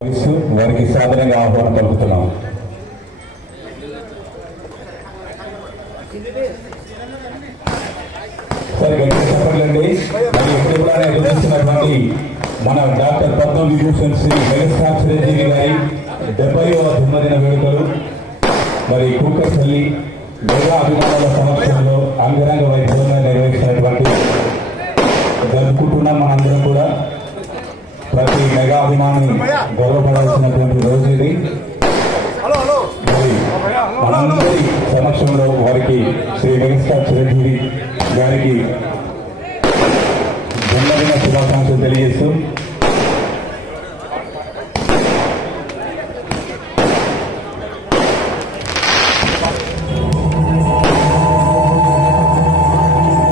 వారికి సాధారణంగా ఆహ్వానం పలుకుతున్నాం. సరే చెప్పండి. మరి ఎప్పుడు ఎదుర్కొస్తున్నటువంటి మన డాక్టర్ పద్మవిభూషణ్ శ్రీ మెగాస్టార్ చిరంజీవి గారి 70వ జన్మదిన వేడుకలు మరి కూకట్పల్లి మెగా అభిమానుల సమక్షంలో అంగరంగ వైభవంగా నిర్వహిస్తున్నటువంటి జరుపుకుంటున్నాం. మనందరం కూడా ప్రతి మెగా అభిమాని గౌరవపడాల్సినటువంటి రోజు ఇది. మనందరి సమక్షంలో వారికి శ్రీ మెగాస్టార్ చిరంజీవి గారికి జన్మదిన శుభాకాంక్షలు తెలియజేస్తూ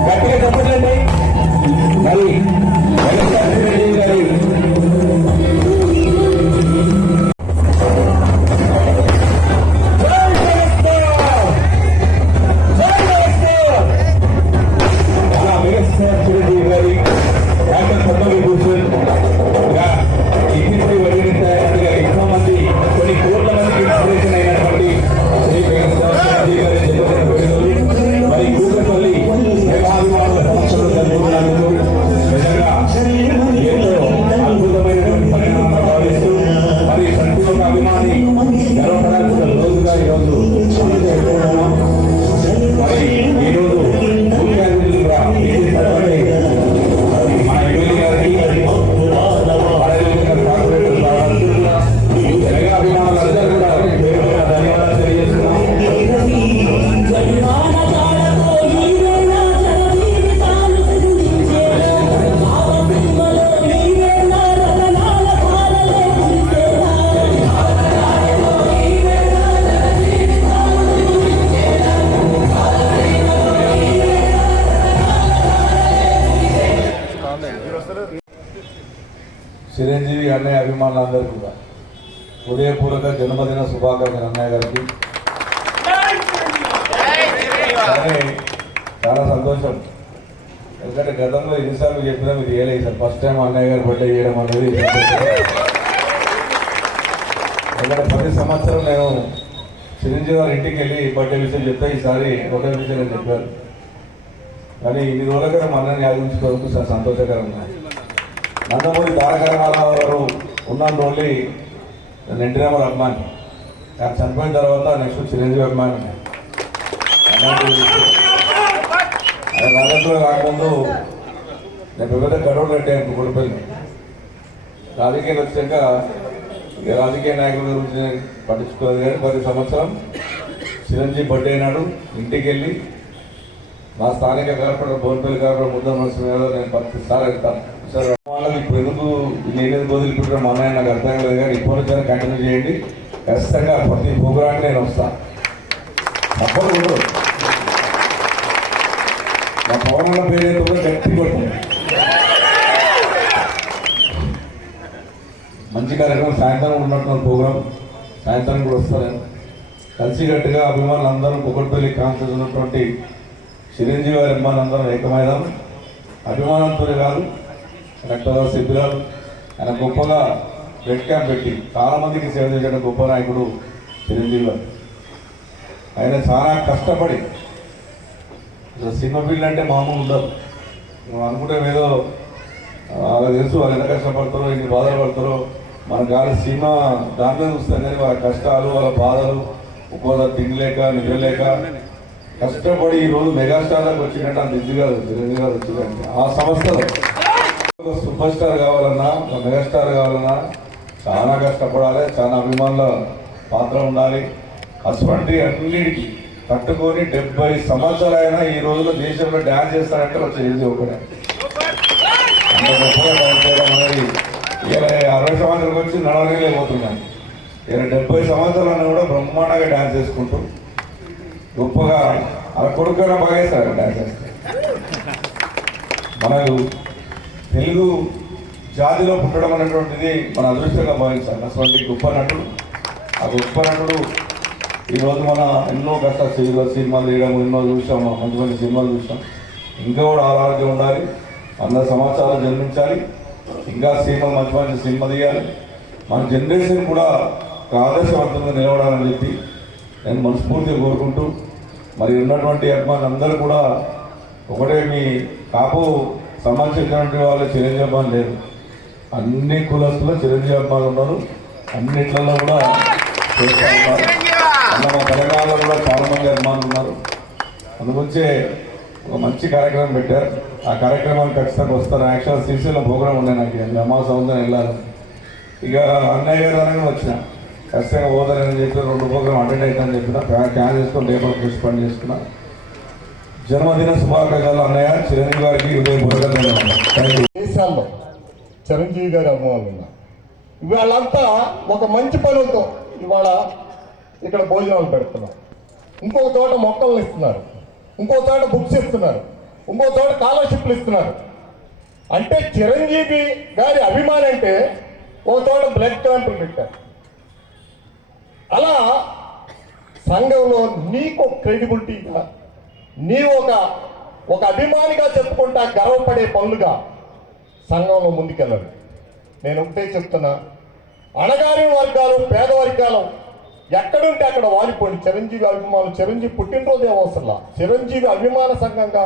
గట్టిగా చెప్పండి. మరి మెగాస్టార్ చిరంజీవి గారి చిరంజీవి అన్నయ్య అభిమానులందరూ కూడా హృదయపూర్వక జన్మదిన శుభాకాంక్షలు అన్నయ్య గారికి. చాలా సంతోషం. ఎందుకంటే గతంలో ఎన్నిసార్లు చెప్పినా మీరు చేయలేదు సార్. ఫస్ట్ టైం అన్నయ్య గారు బర్త్డే చేయడం అనేది. ఎందుకంటే ప్రతి సంవత్సరం నేను చిరంజీవి గారి ఇంటికి వెళ్ళి బర్త్డే విషయం చెప్తే ఈసారి ఒకటే విషయం అని చెప్పారు. కానీ ఇన్ని రోజులుగా మన అన్నని ఆలోచించుకోవడానికి చాలా సంతోషకరంగా. నందమూరి తారక రామారావు గారు ఉన్న రోజు నేను ఎన్టీ రామారావు అభిమాని. నాకు చనిపోయిన తర్వాత నెక్స్ట్ చిరంజీవి అభిమాని. ఆయన రాజకీయంలో రాకముందు నేను పెద్ద గడవలు కట్టాను గుడిపల్లి. రాజకీయాలు వచ్చాక రాజకీయ నాయకుల గురించి పట్టించుకోలేదు. కానీ ప్రతి సంవత్సరం చిరంజీవి బర్త్డే అయినాడు ఇంటికి వెళ్ళి మా స్థానిక కార్పొరేటర్ బోన్పల్లి కార్పొరేటర్ ముద్ద నరసింహ యాదవ్ నేను ప్రతిసారి వెళ్తాను. సార్ వాళ్ళకి ఇప్పుడు ఎందుకు నేనేది వదిలిపెట్టడం మా అన్నయ్య నాకు అర్థం లేదు. కానీ ఇప్పుడు వచ్చాను కంటిన్యూ చేయండి. ఖచ్చితంగా ప్రతి ప్రోగ్రాంకి నేను వస్తాను. తప్పదు ఉండదు. మా పవన్ పేరు ఏంటో కూడా గట్టి కొట్టింది. మంచి కార్యక్రమం సాయంత్రం ఉన్నట్టున్న ప్రోగ్రాం. సాయంత్రం కూడా వస్తాను. కలిసికట్టుగా అభిమానులు అందరూ కుకట్పల్లి కాన్సెన్స్ ఉన్నటువంటి చిరంజీవి గారి అభిమానులందరం ఏకమైదాం. అభిమానంతో కాదు, రక్తదాన శిబిరాలు ఆయన గొప్పగా బ్లడ్ క్యాంప్ పెట్టి చాలామందికి సేవ చేసిన గొప్ప నాయకుడు చిరంజీవి గారు. ఆయన చాలా కష్టపడి సినిమా ఫీల్డ్ అంటే మామూలు ఉండదు. మనం అనుకుంటే ఏదో వాళ్ళకి తెలుసు వాళ్ళు ఎంత కష్టపడతారో ఎన్ని బాధలు పడతారో. మన గాలి సినిమా దాంట్లో చూస్తాం. కానీ వాళ్ళ కష్టాలు వాళ్ళ బాధలు ఒక్కోసారి తినలేక నిద్రలేక కష్టపడి ఈరోజు మెగాస్టార్లకు వచ్చినట్టు అంత ఇది కాదు. చిరంజీవి గారు వచ్చిందంటే ఆ సంస్థలో సూపర్ స్టార్ కావాలన్నా మెగాస్టార్ కావాలన్నా చాలా కష్టపడాలి. చాలా అభిమానుల పాత్ర ఉండాలి. అటువంటి అన్నిటికీ తట్టుకొని 70 సంవత్సరాలైనా ఈ రోజులో దేశంలో డ్యాన్స్ చేస్తారంటే వచ్చేది ఒకటే. అంత గొప్పగా డ్యాన్స్ చేయడం అనేది ఇలా 60 సంవత్సరాలకు వచ్చి నడవలేకపోతున్నాను. ఇలా 70 సంవత్సరాలను కూడా బ్రహ్మాండంగా డ్యాన్స్ చేసుకుంటూ గొప్పగా అలా కొడుకుగా బాగా వేస్తారు డ్యాన్స్ చేస్తారు. మనకు తెలుగు జాతిలో పుట్టడం అనేటువంటిది మన అదృష్టంగా భావించాలి. అటువంటి గొప్ప నటుడు. ఆ గొప్ప నటుడు ఈరోజు మన ఎన్నో కష్ట సినిమాలు తీయడం ఎన్నో చూసాం. మంచి మంచి సినిమాలు చూసాం. ఇంకా కూడా ఆరోగ్యం ఉండాలి. 100 సంవత్సరాలు జన్మించాలి. ఇంకా సినిమా మంచి మంచి సినిమా తీయాలి. మన జనరేషన్ కూడా ఒక ఆదర్శవంతంగా నిలబడాలని చెప్పి నేను మనస్ఫూర్తిగా కోరుకుంటూ మరి ఉన్నటువంటి అభిమానులందరూ కూడా ఒకటే మీ కాపు సంబంధించినటువంటి వాళ్ళు చిరంజీవి అభిమానులు లేరు, అన్ని కులస్తులు చిరంజీవి అభిమానులు ఉన్నారు, అన్నిట్లలో కూడా చేస్తూ ఉన్నారు. అలా మా తెలంగాణలో కూడా చాలా మంది అభిమానులు ఉన్నారు. అందుగురించే ఒక మంచి కార్యక్రమం పెట్టారు. ఆ కార్యక్రమానికి ఖచ్చితంగా వస్తారు. యాక్చువల్ సీసీలో ప్రోగ్రామ్ ఉండే నాకు అమావాస ఉందని వెళ్ళాలి. ఇక అన్నయ్య గారు అనగానే వచ్చిన ఖచ్చితంగా పోతారని చెప్పి 2 ప్రోగ్రాం అటెండ్ అవుతానని చెప్పిన క్యాన్ చేసుకొని లేబర్ కృషి పని చేసుకున్నా. జన్మదిన శుభాకాంక్షలు అన్నయ్య. చిరంజీవి గారికి ఉదయపూర్వక ధన్యవాదాలు. దేశాల్లో చిరంజీవి గారి అభిమానులు ఉన్నారు. ఇవాళంతా ఒక మంచి పనులతో ఇవాళ ఇక్కడ భోజనాలు పెడుతున్నారు, ఇంకొక చోట మొక్కలను ఇస్తున్నారు, ఇంకో చోట బుక్స్ ఇస్తున్నారు, ఇంకో చోట స్కాలర్షిప్లు ఇస్తున్నారు. అంటే చిరంజీవి గారి అభిమానం అంటే ఒక చోట బ్లడ్ క్యాంపులు పెట్టారు. అలా సంఘంలో నీకు క్రెడిబిలిటీ, నీ ఒక అభిమానిగా చెప్పుకుంటా గర్వపడే పనులుగా సంఘంలో ముందుకెళ్ళాలి. నేను ఒకటే చెప్తున్నా, అణగారిన వర్గాలు పేద వర్గాలు ఎక్కడుంటే అక్కడ వాలిపోండి. చిరంజీవి అభిమానులు, చిరంజీవి పుట్టినరోజే అవసరంలా, చిరంజీవి అభిమాన సంఘంగా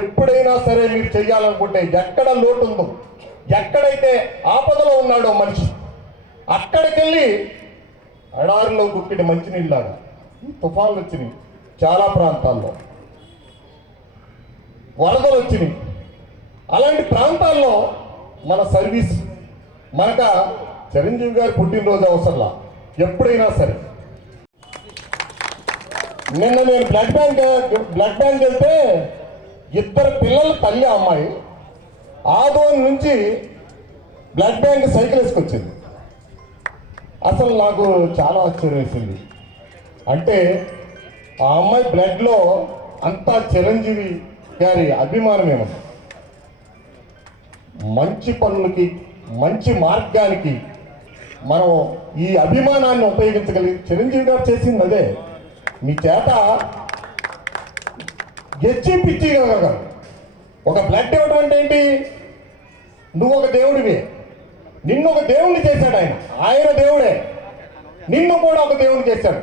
ఎప్పుడైనా సరే మీరు చెయ్యాలనుకుంటే ఎక్కడ లోటు ఉందో, ఎక్కడైతే ఆపదలో ఉన్నాడో మనిషి, అక్కడికెళ్ళి ఎడారిలో గుప్పిడి మంచినీళ్ళలాగా తుఫాన్లు వచ్చినాయి, చాలా ప్రాంతాల్లో వరదలు వచ్చినాయి. అలాంటి ప్రాంతాల్లో మన సర్వీస్ మనక చిరంజీవి గారి పుట్టినరోజు అవసరంలా, ఎప్పుడైనా సరే. నిన్న నేను బ్లడ్ బ్యాంక్ వెళ్తే 2 పిల్లల తల్లి అమ్మాయి ఆదోని నుంచి బ్లడ్ బ్యాంక్ సైకిల్ వేసుకొచ్చింది. అసలు నాకు చాలా ఆశ్చర్యం వేసింది. అంటే ఆ అమ్మాయి బ్లడ్లో అంతా చిరంజీవి గారి అభిమానం ఏమన్నా. మంచి పనులకి, మంచి మార్గానికి మనం ఈ అభిమానాన్ని ఉపయోగించగలిగి చిరంజీవి గారు చేసింది అదే. మీ చేత ఎచ్చి పిచ్చి కాదు, ఒక బ్లడ్ ఇవ్వడం అంటే ఏంటి? నువ్వు ఒక దేవుడివి, నిన్ను ఒక దేవుడిని చేశాడు ఆయన. ఆయన దేవుడే, నిన్ను కూడా ఒక దేవుడిని చేశాడు.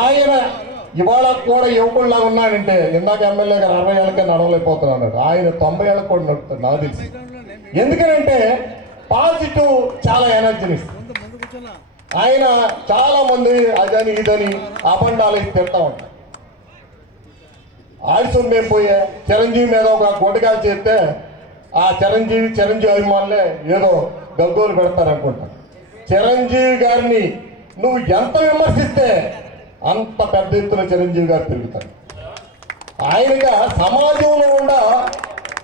ఆయన ఇవాళ కూడా యువకుల్లా ఉన్నాడంటే, ఇందాక ఎమ్మెల్యే గారు 60 ఏళ్ళకే నడవలేకపోతున్నాడు, ఆయన 90 ఏళ్ళకి కూడా నడుపుతాడు నాకు తెలిసి. ఎందుకంటే పాజిటివ్ చాలా ఎనర్జీని ఇస్తుంది. ఆయన చాలా మంది అదని ఇదని అబండాలు తిడతా ఉంటారు. ఆయుషం మేము పోయే చిరంజీవి మీద ఒక గొడ్డగాలు చేస్తే ఆ చిరంజీవి అభిమానులే ఏదో గగ్గోలు పెడతారనుకుంటా. చిరంజీవి గారిని నువ్వు ఎంత విమర్శిస్తే అంత పెద్ద ఎత్తున చిరంజీవి గారు పెరుగుతారు. ఆయనగా సమాజంలో కూడా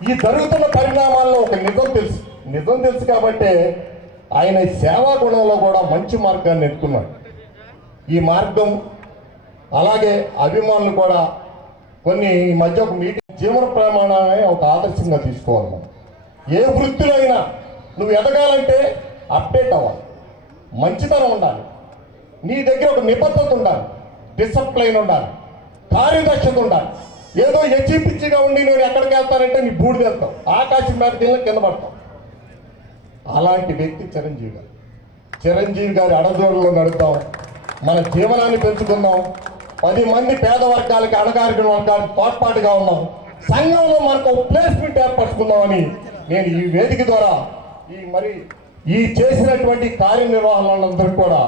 ఈ జరుగుతున్న పరిణామాల్లో ఒక నిజం తెలుసు కాబట్టి ఆయన సేవా గుణంలో కూడా మంచి మార్గాన్ని ఎత్తుకున్నాడు. ఈ మార్గం అలాగే అభిమానులు కూడా కొన్ని ఈ మధ్య ఒక మీటింగ్ జీవన ప్రమాణాన్ని ఒక ఆదర్శంగా తీసుకోవాలి. మనం ఏ వృత్తిలో అయినా నువ్వు ఎదగాలంటే అప్డేట్ అవ్వాలి, మంచితనం ఉండాలి, నీ దగ్గర ఒక నిబద్ధత ఉండాలి, డిసిప్లైన్ ఉండాలి, కార్యదక్షత ఉండాలి. ఏదో పిచ్చిగా ఉండి నేను ఎక్కడికి వెళ్తానంటే నీ బూడిద వెళ్తావు, ఆకాశం మీద కింద పడతావు. అలాంటి వ్యక్తి చిరంజీవి గారి అడదోడులో నడుద్దాం, మన జీవనాన్ని పెంచుకుందాం, 10 మంది పేద వర్గాలకి అణగారిన వర్గాలకి తోడ్పాటుగా ఉన్నాం, సంఘంలో మనకు ప్లేస్మెంట్ ఏర్పరచుకుందామని నేను ఈ వేదిక ద్వారా ఈ చేసినటువంటి కార్యనిర్వహణలందరికీ కూడా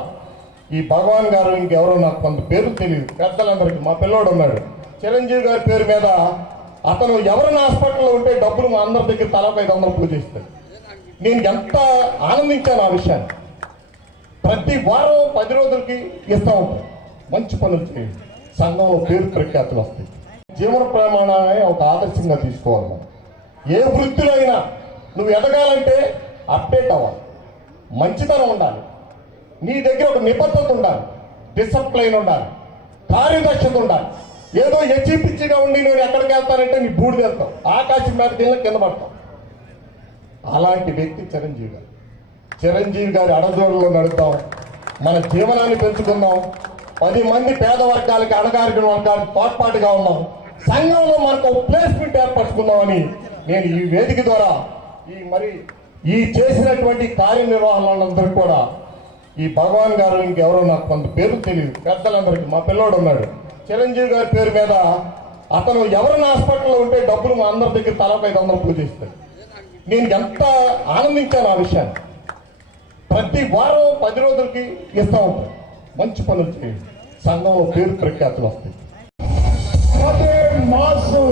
ఈ భగవాన్ గారు, ఇంకెవరో నాకు కొంత పేరు తెలియదు, పెద్దలందరికీ, మా పిల్లోడు ఉన్నాడు చిరంజీవి గారి పేరు మీద, అతను ఎవరైనా హాస్పిటల్లో ఉంటే డబ్బులు మా అందరి దగ్గర తలపై 500 పూజిస్తాడు. నేను ఎంత ఆనందించాను ఆ విషయాన్ని. ప్రతి వారం 10 రోజులకి ఇస్తూ ఉంటాను. మంచి పనులు చేయండి, సంఘంలో పేరు ప్రఖ్యాతులు వస్తాయి. జీవన ప్రమాణాన్ని ఒక ఆదర్శంగా తీసుకోవాలి. మనం ఏ వృత్తిలో అయినా నువ్వు ఎదగాలంటే అప్డేట్ అవ్వాలి, మంచితనం ఉండాలి, నీ దగ్గర ఒక నిబద్ధత ఉండాలి, డిసిప్లైన్ ఉండాలి, కార్యదక్షత ఉండాలి. ఏదో పిచ్చిగా ఉండి నేను ఎక్కడికి వెళ్తానంటే నీ బూడిద వెళ్తావు, ఆకాశం మీద కింద పడతావు. అలాంటి వ్యక్తి చిరంజీవి గారి అడదోడులో నడుద్దాం, మన జీవనాన్ని పెంచుకుందాం, 10 మంది పేద వర్గాలకి అణగారిన వర్గాలకి తోడ్పాటుగా ఉన్నాం, సంఘంలో మనకు ప్లేస్మెంట్ ఏర్పరచుకుందామని నేను ఈ వేదిక ద్వారా ఈ చేసినటువంటి కార్యనిర్వహణలందరూ కూడా ఈ భగవాన్ గారు ఇంకెవరో నాకు కొంత పేరు తెలియదు, పెద్దలందరికీ మా పిల్లోడు ఉన్నాడు చిరంజీవి గారి పేరు మీద అతను ఎవరైనా హాస్పిటల్లో ఉంటే డబ్బులు మా అందరి దగ్గర తలకు 500 పూజిస్తాడు. నేను ఎంత ఆనందించాను ఆ విషయాన్ని. ప్రతి వారం 10 రోజులకి ఇస్తా ఉంటాను. మంచి పనులు చేయండి, సంఘంలో పేరు ప్రఖ్యాతులు వస్తాయి. మాసు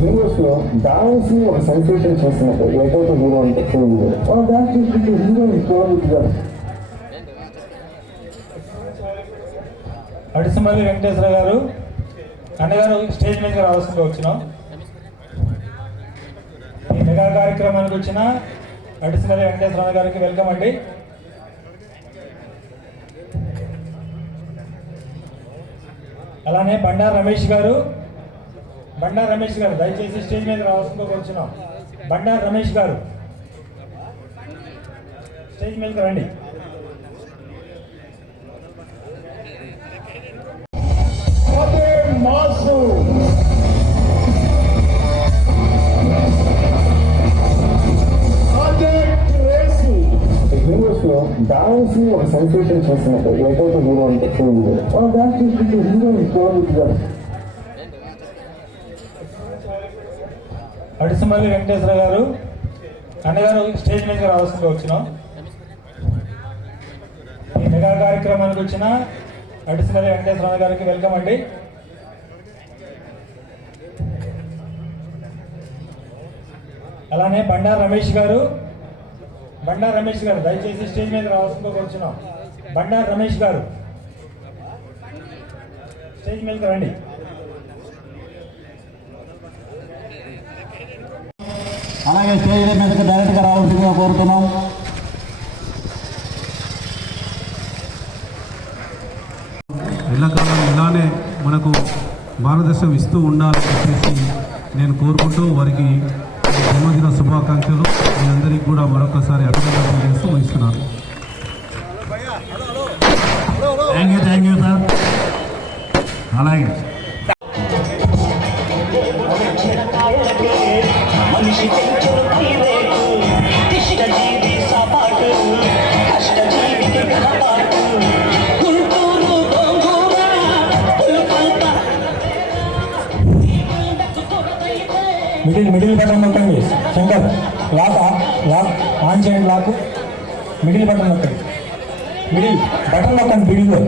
హీరోస్ లో డాన్స్ ని ఒక సెన్సేషన్ చేసినట్టు ఏకైక హీరో అంటే డాన్స్ హీరో గారు. అడిసిమల్లి వెంకటేశ్వర గారు అన్నగారు స్టేజ్ మీద రావాల్సిందిగా వచ్చినాం. ఈ మెగా కార్యక్రమానికి వచ్చిన అడిసిమల్లి వెంకటేశ్వర గారికి వెల్కమ్ అండి. అలానే బండారు రమేష్ గారు దయచేసి స్టేజ్ మీద రావాల్సిందిగా వచ్చినాం. బండారు రమేష్ గారు స్టేజ్ మీదకి రండి. మాసు హీరోస్ లో డాన్స్ ని ఒక సెన్సేషన్ చేసినట్టు ఏకైక హీరో అంటే డాన్స్ హీరో గారు. అడిసిమల్లి వెంకటేశ్వర గారు అన్నగారు స్టేజ్ మీదకి రావాల్సిందిగా వచ్చినాం. ఈ మెగా కార్యక్రమానికి వచ్చిన అడిసిమల్లి వెంకటేశ్వర గారికి వెల్కమ్ అండి. అలానే బండారు రమేష్ గారు దయచేసి స్టేజ్ మీద రావాల్సిందిగా వచ్చినాం. బండారు రమేష్ గారు స్టేజ్ మీదకి రండి. అలాగే స్టేజ్ మీదకి డైరెక్ట్గా రావాల్సిందిగా కోరుతున్నాం. ఎల్లకాలం ఇలానే మనకు భారతదేశం ఇస్తూ ఉండాలని చెప్పేసి నేను కోరుకుంటూ వారికి జన్మదిన శుభాకాంక్షలు మీ అందరికీ కూడా మరొకసారి అభినందనలు చేస్తూ ముగిస్తున్నాను. Thank you sir. అలాగే మిడిల్ బటన్ నొక్కండి. శంకర్ లాక్ ఆన్ చేయండి. లాక్ మిడిల్ బటన్ నొక్కండి. మిడిల్ బటన్ నొక్కండి. మిడిల్లో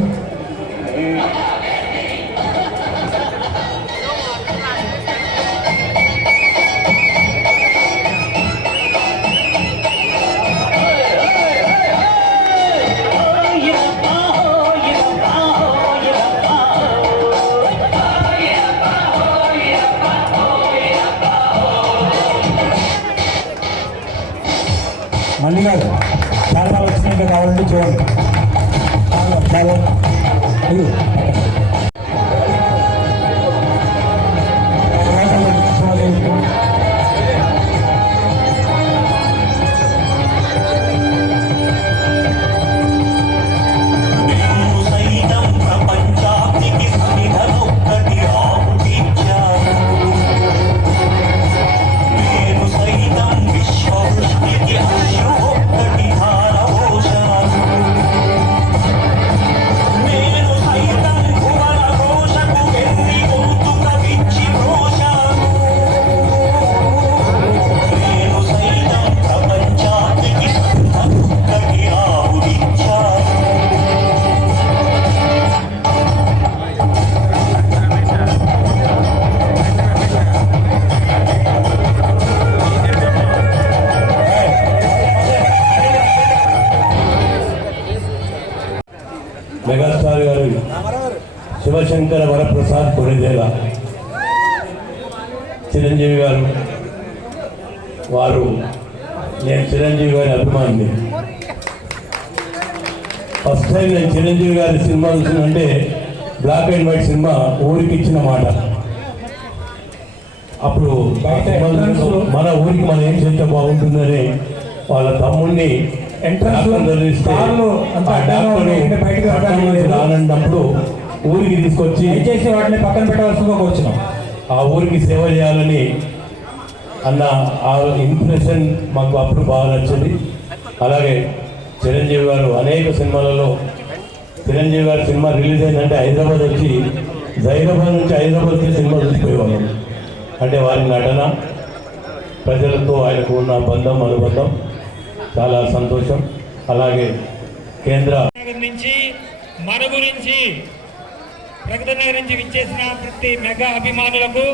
మళ్ళీ కాదు. చాలా వచ్చినాక కావాలంటే చూడండి. చాలా మెగాస్టార్ గారు శివశంకర వరప్రసాద్ కొరిదేల చిరంజీవి గారు వారు. నేను చిరంజీవి గారి అభిమాని. ఫస్ట్ టైం నేను చిరంజీవి గారి సినిమా చూసినంటే బ్లాక్ అండ్ వైట్ సినిమా ఊరికి ఇచ్చిన మాట. అప్పుడు మన ఊరికి మనం ఏం చేస్తే బాగుంటుందని వాళ్ళ తమ్ముడిని రానన్నప్పుడు ఊరికి తీసుకొచ్చి దయచేసి వాటిని పక్కన పెట్టవలసిందిగా కోరుచున్నాం. ఆ ఊరికి సేవ చేయాలని అన్న ఆ ఇంప్రెషన్ మాకు అప్పుడు బాగా నచ్చింది. అలాగే చిరంజీవి గారు అనేక సినిమాలలో చిరంజీవి గారి సినిమా రిలీజ్ అయిందంటే హైదరాబాద్ వచ్చి జైరాబాద్ నుంచి హైదరాబాద్కి సినిమా చూసిపోయేవాళ్ళం. అంటే వారి నటన, ప్రజలతో ఆయనకు ఉన్న బంధం, అనుబంధం చాలా సంతోషం. అలాగే కేంద్ర నుంచి మన గురించి ప్రగతి నగర్ నుంచి విచ్చేసిన ప్రతి మెగా అభిమానులకు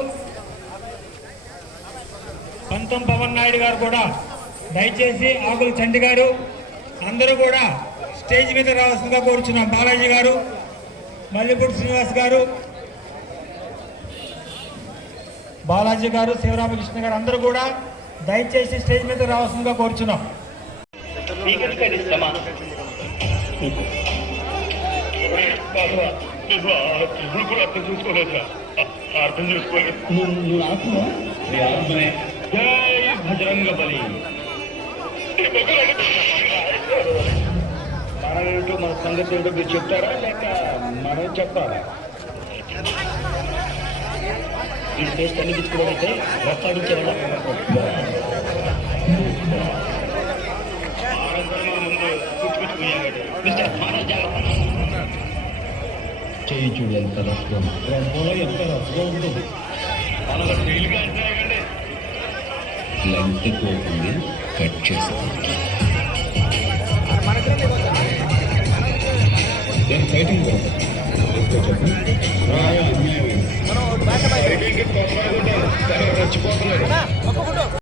పంతం పవన్ నాయుడు గారు కూడా దయచేసి ఆకుల చండి గారు అందరూ కూడా స్టేజ్ మీద రావాల్సిందిగా కోరుచున్నాం. బాలాజీ గారు, మల్లిపూడి శ్రీనివాస్ గారు, బాలాజీ గారు, శివరామకృష్ణ గారు అందరూ కూడా దయచేసి స్టేజ్ మీద రావాల్సిందిగా కోరుచున్నాం. అర్థం చేసుకోలేదు. నువ్వు ఆత్మనే భజరంగ బలి. మనమేంటో మన సంగతి ఏంటో మీరు చెప్తారా లేక మనం చెప్పాలా? ఈ టేస్ట్ అన్ని తెచ్చుకోవడానికి రక్తాడించే చేయించుడు ఎంత రక్తం ఎంత రక్తం ఉంటుంది. లెంత్ పోతుంది, కట్ చేస్తుంది. ఫైటింగ్ చెప్పండి.